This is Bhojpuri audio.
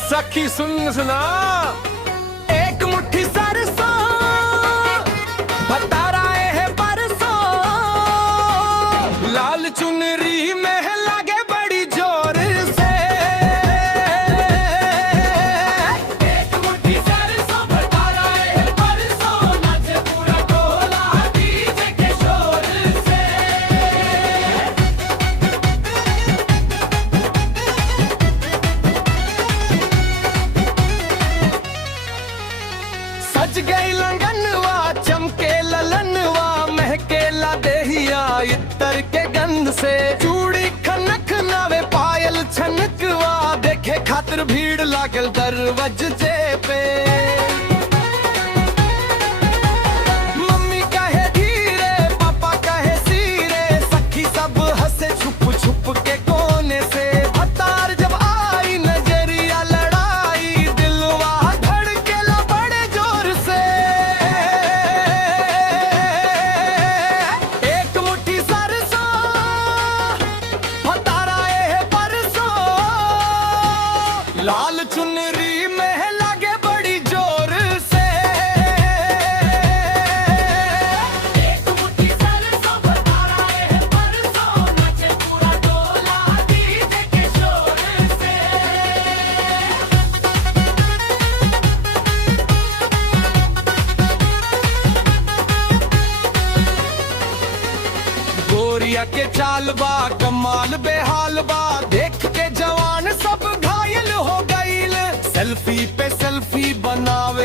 सखी सुना एक मुट्ठी सरसों बता रहा है परसों लाल चुनरी में लागे बड़ी जोर से एक मुट्ठी सरसों बता रहा है परसों नाचे पूरा टोला डीजे के शोर से। सज गई लंगनवा चमके ललनवा महकेला देहिया इत्तर के गंध से चूड़ी खनक नवे पायल छनकवा देखे खातिर भीड़ लागल दरवाजे पे। मम्मी कहे धीरे पापा कहे सीरे सखी सब हंसे छुप छुप के कोने से हतार जब आई नजरिया लड़ाई दिलवा धड़केला बड़े जोर से। एक मुट्ठी सरसों हतारा है परसों लाल चुनरी में लागे बड़ी जोर से। एक मुट्ठी सरसों हतारा है परसों नाचे पूरा टोला डीजे के शोर से। गोरिया के चाल बा कमाल बेहाल बा देख के जवान सब घायल हो गईल सेल्फी पे सेल्फी बनावे